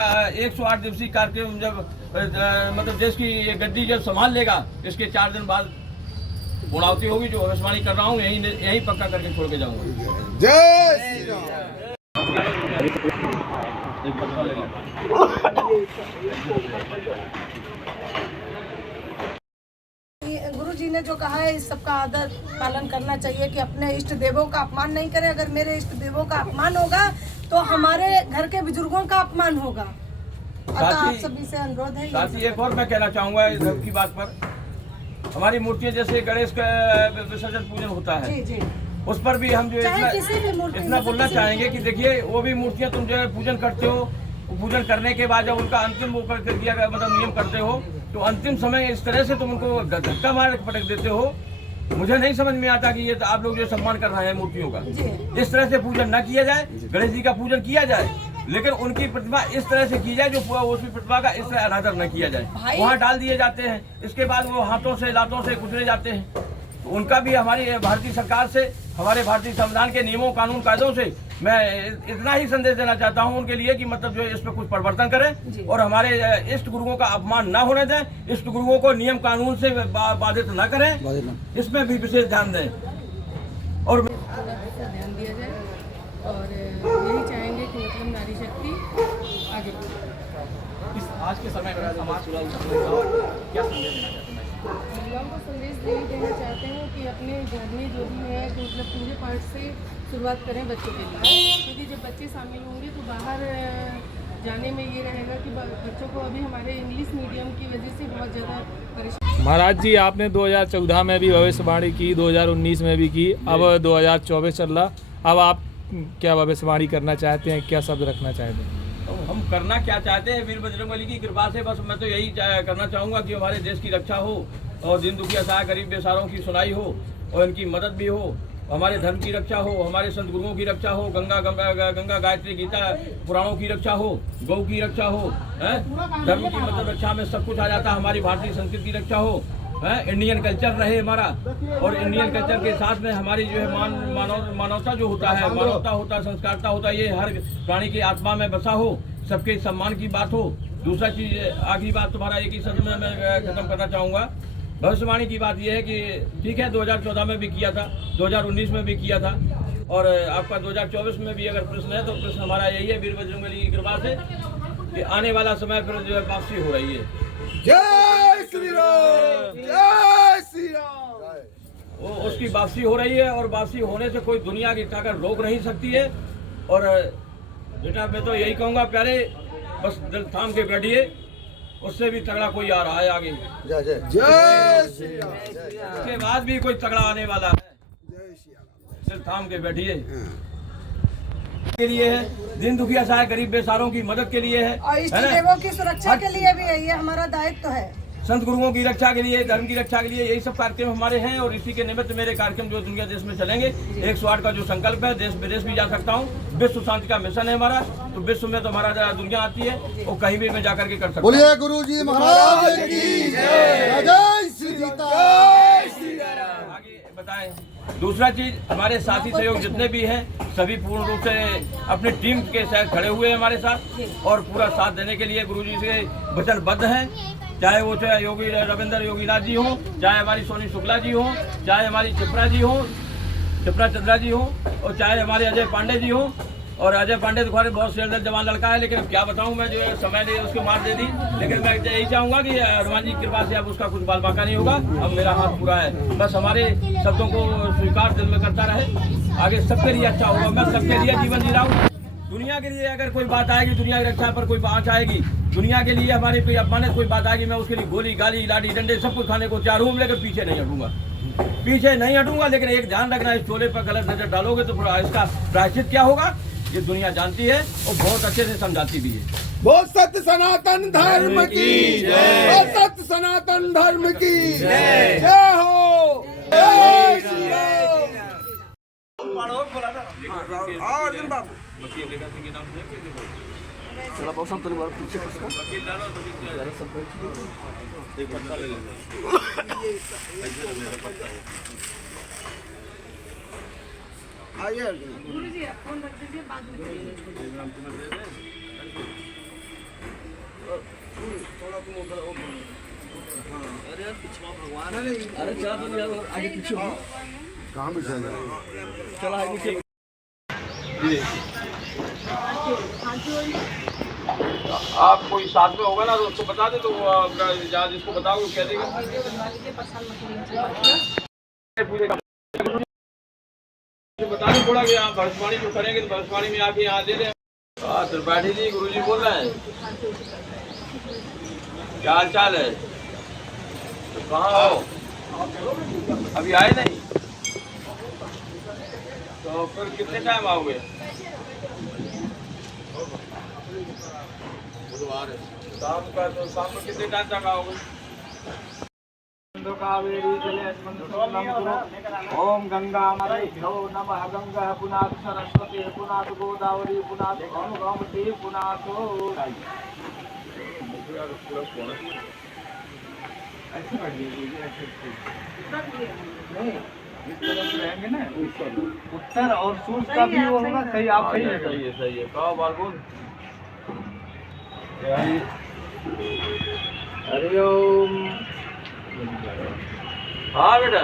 108 दिवसीय कार्यक्रम जब मतलब देश की ये गद्दी जब संभाल लेगा, इसके 4 दिन बाद पूर्णावती होगी। जो भविष्यवाणी कर रहा हूँ यही पक्का करके छोड़ के जाऊंगा। जय श्री राम। गुरु जी ने जो कहा है इस सबका आदर पालन करना चाहिए कि अपने इष्ट देवों का अपमान नहीं करें। अगर मेरे इष्ट देवों का अपमान होगा तो हमारे घर के बुजुर्गों का अपमान होगा। आप सभी से अनुरोध है। साथ ही एक और मैं कहना चाहूँगा इस की बात पर, हमारी मूर्तियाँ जैसे गणेश का विसर्जन पूजन होता है, जी जी, उस पर भी हम जो इतना बोलना चाहेंगे कि देखिए वो भी मूर्तियाँ तुम जो पूजन करते हो, पूजन करने के बाद जब उनका अंतिम वो कर दिया गया मतलब नियम करते हो, तो अंतिम समय इस तरह से तुम उनको धक्का मार पटक देते हो। मुझे नहीं समझ में आता कि ये तो आप लोग जो सम्मान कर रहे हैं मूर्तियों का, इस तरह से पूजन न किया जाए। गणेश जी का पूजन किया जाए, लेकिन उनकी प्रतिमा इस तरह से की जाए जो उसकी प्रतिमा का इस तरह अनादर न किया जाए। वहाँ डाल दिए जाते हैं, इसके बाद वो हाथों से लातों से कुचले जाते हैं। तो उनका भी हमारी भारतीय सरकार से, हमारे भारतीय संविधान के नियमों कानून कायदों से मैं इतना ही संदेश देना चाहता हूं उनके लिए कि मतलब जो इस पर कुछ परिवर्तन करें और हमारे इष्ट गुरुओं का अपमान न होने दें, इष्ट गुरुओं को नियम कानून से बाधित न करें, इसमें भी विशेष ध्यान दें और ध्यान दिया जाए। और यही चाहेंगे कि मतलब नारी शक्ति आगे इस आज के समय में समाज क्या संदेश देना चाहते हैं? महिलाओं को संदेश यही देना चाहते हैं कि अपने घर में जो भी है तो मतलब पूजे पाठ से शुरुआत करें बच्चों के लिए, क्योंकि जब बच्चे शामिल होंगे तो बाहर जाने में ये रहेगा कि बच्चों को अभी हमारे इंग्लिश मीडियम की वजह से बहुत ज़्यादा परेशानी। महाराज जी, आपने 2014 में भी भविष्यवाणी की, 2019 में भी की, अब 2024 चल रहा, अब आप क्या भविष्यवाणी करना चाहते हैं, क्या शब्द रखना चाहते हैं? हम करना क्या चाहते हैं, वीर बजरंगबली की कृपा से बस मैं तो यही करना चाहूँगा कि हमारे देश की रक्षा हो और दिन दुखिया सहाय गरीब बेसहारों की सुनाई हो और इनकी मदद भी हो, हमारे धर्म की रक्षा हो, हमारे संत गुरुओं की रक्षा हो, गंगा गायत्री गीता पुराणों की रक्षा हो, गौ की रक्षा हो, धर्म की मतलब रक्षा में सब कुछ आ जाता है। हमारी भारतीय संस्कृति की रक्षा हो, इंडियन कल्चर रहे हमारा, और इंडियन कल्चर के साथ में हमारी जो है मानवता जो होता है, मानवता होता है, संस्कारता होता है, ये हर प्राणी की आत्मा में बसा हो, सबके सम्मान की बात हो। दूसरा चीज, आखिरी बात तुम्हारा एक ही शब्द में मैं खत्म करना चाहूँगा। भविष्यवाणी की बात यह है कि ठीक है 2014 में भी किया था, 2019 में भी किया था, और आपका 2024 में भी अगर प्रश्न है तो प्रश्न हमारा यही है वीर बजरंगबली की कृपा से कि आने वाला समय फिर जो है वापसी हो रही है। जय श्री राम, जय श्री राम। वो उसकी वापसी हो रही है और वापसी होने से कोई दुनिया की ताकत रोक नहीं सकती है। और बेटा मैं तो यही कहूँगा प्यारे, बस दिल थाम के बैठिए, उससे भी तगड़ा कोई आ रहा है आगे। जय जय जय श्री राम। उसके बाद भी कोई तगड़ा आने वाला है, दिल थाम के बैठिए। के लिए है, दिन दुखिया सहाय गरीब बेसहारों की मदद के लिए है, और इष्ट देवों की सुरक्षा के लिए भी है, ये हमारा दायित्व है। संत गुरुओं की रक्षा के लिए, धर्म की रक्षा के लिए, यही सब कार्यक्रम हमारे हैं। और इसी के निमित्त मेरे कार्यक्रम जो दुनिया देश में चलेंगे, 108 का जो संकल्प है, देश विदेश भी जा सकता हूँ। विश्व शांति का मिशन है हमारा, तो विश्व में तो हमारा दुनिया आती है और कहीं भी मैं जाकर के कर सकता हूँ। बोलिए गुरु जी महाराज की जय, जय श्री राम। आगे बताएं। दूसरा चीज, हमारे साथी सहयोग जितने भी हैं सभी पूर्ण रूप से अपनी टीम के साथ खड़े हुए हैं हमारे साथ, और पूरा साथ देने के लिए गुरुजी से वचनबद्ध हैं। चाहे वो चाहे योगी रविंद्र योगीनाथ जी हो, चाहे हमारी सोनी शुक्ला जी हो, चाहे हमारी चिपरा चंद्रा जी हो, और चाहे हमारे अजय पांडे जी हो। और अजय पांडे तो खैर बहुत शेरदर जवान लड़का है, लेकिन क्या बताऊं मैं, जो है समय ने उसको मार दे दी। लेकिन मैं यही चाहूंगा कि हनुमान जी की कृपा से अब उसका कुछ बाल बाका नहीं होगा, अब मेरा हाथ पूरा है। बस हमारे शब्दों को स्वीकार दिल में करता रहे, आगे सबके लिए अच्छा होगा। मैं सबके लिए जीवन जी रहा हूँ। दुनिया के लिए अगर कोई बात आएगी, दुनिया की रक्षा पर कोई बात आएगी, दुनिया के लिए हमारी कोई अपमानित कोई बात आएगी, मैं उसके लिए गोली गाली लाठी डंडे सब कुछ खाने को तैयार हूँ, लेकिन पीछे नहीं हटूंगा। लेकिन एक ध्यान रखना, इस चोले पर गलत नजर डालोगे तो फिर इसका प्रायश्चित क्या होगा ये दुनिया जानती है और बहुत अच्छे से समझाती भी है। बोल सत्य सनातन धर्म की जय, बोल सत्य सनातन धर्म की जय, जय हो, जय श्री राम। थोड़ा बहुत संतुलन वाला पीछे उसका गुरु जी आप फोन रख दीजिए, बाद में कहाँ बिछा आप कोई साथ में होगा ना तो उसको बता दे, तो वो आपका जहाँ जिसको बताओगे वो कह देगा। बता दो थोड़ा कि आप भविष्यवाणी जो करेंगे तो भविष्यवाणी में आके यहाँ दे दें। हाँ त्रिपाठी जी, गुरुजी बोल रहे हैं। क्या हाल चाल है? तो कहाँ हो? अभी आए नहीं? तो फिर कितने टाइम आओगे? बुधवार है शाम का, तो शाम में कितने टाइम तक आओगे? कावेरी जले ओम गंगा नमो नमः गंगा पुनात सरस्वती पुनात गोदावरी पुनात गोमती पुनात रहेंगे ना उत्तर और सूर्य का भी होगा। सही, आप सही है, सही है, सही है। कहो बालगुन। हरि ओम। हाँ बेटा।